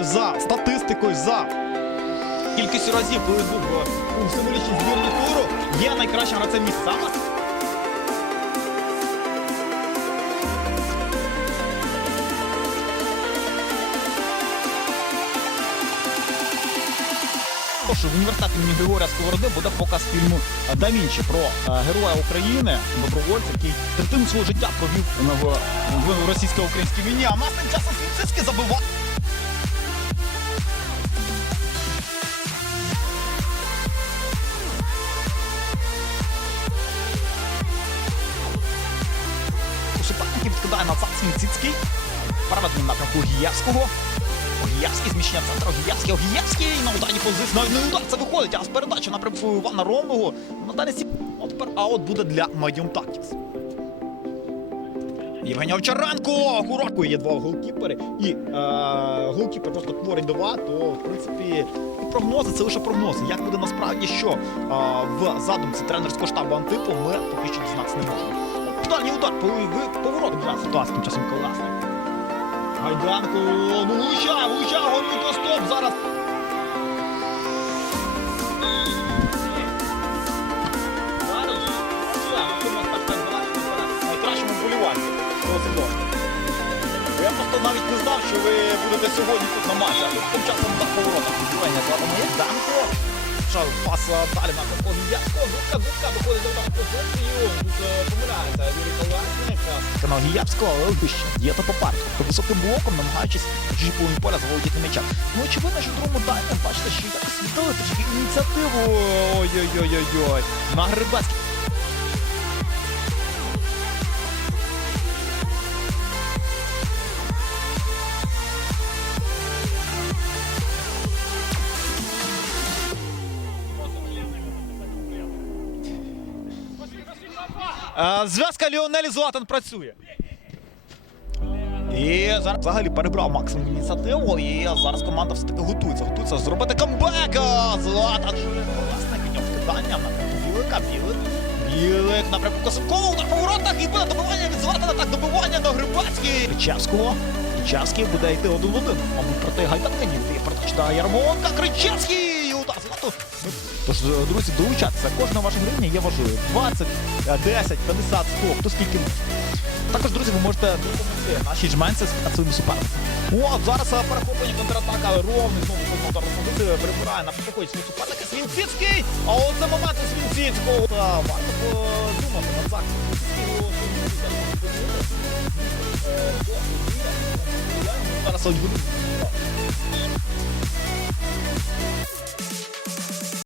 за статистикою за кількістю разів, коли був е, у символічній збірні туру, є найкращим гравцем місця. Саме Тож в університеті імені Григорія Сковороди буде показ фільму Да Вінчі про е, героя України, добровольця, який третину свого життя провів в, російсько-українській війні, а нас тим часом Свінцицький забивав. Свінцицький. Переведений на напрямку Гієвського. Огієвський зміщення центру. Огієвський, Огієвський на ударній позиції. Ну, удар це виходить, а з передачі напрямку Івана Ромного. Наталі Сіп. От тепер аут буде для Medium Tactics. Євгеній Овчаренко! Акуратно є два голкіпери. І е, голкіпер просто творить два, то в принципі прогнози це лише прогнози. Як буде насправді що е, в задумці тренерського штабу Антипу, ми поки що дізнатися не можемо. Удар, пов- поворот вже ситуація тим часом колесна. Гайданко, ну влучає, влучає, Гомінко, стоп, зараз. Найкращому сезону. Я просто навіть не знав, що ви будете сьогодні тут на матчі, а тут тим часом на поворотах відбування згадано Гайданко. Шал пас далі на Гіявського, Гудка, Гудка виходить до удару позицію. Тут е, помиляється Юрій Колесник. Канал Гіявського, але вище. Є то. По високим блоком, намагаючись чужі половині поля заволодіти м'яча. Ну, очевидно, що в другому таймі, бачите, що якось віддали трішки ініціативу. Ой-ой-ой-ой-ой. На Зв'язка Ліонелі Златан працює. І зараз взагалі перебрав максимум ініціативу. І зараз команда все-таки готується. Готується зробити камбек. Златан власне підняв скидання напрямку Білика. Білик. Білик напрямку Косенкова. Удар по і буде добивання від Златана. Так добивання на Грибацький. Кричевського. Кричевський буде йти один в один. Мабуть, проти Гайданка ні. Ти передача Ярмоленка. Кричевський. Тож, друзі, долучайтеся. Кожна ваша гривня є важливою. 20, е, 10, 50, 100, хто скільки. Також, друзі, ви можете допомогти нашій жменці з своїм суперником. От, зараз е, перехоплення контратака, ровний знову коментар позицію прибирає на підході свій суперника Свінціцький. А от це момент у Свінціцького. Та, варто подумати над захистом. Зараз буде.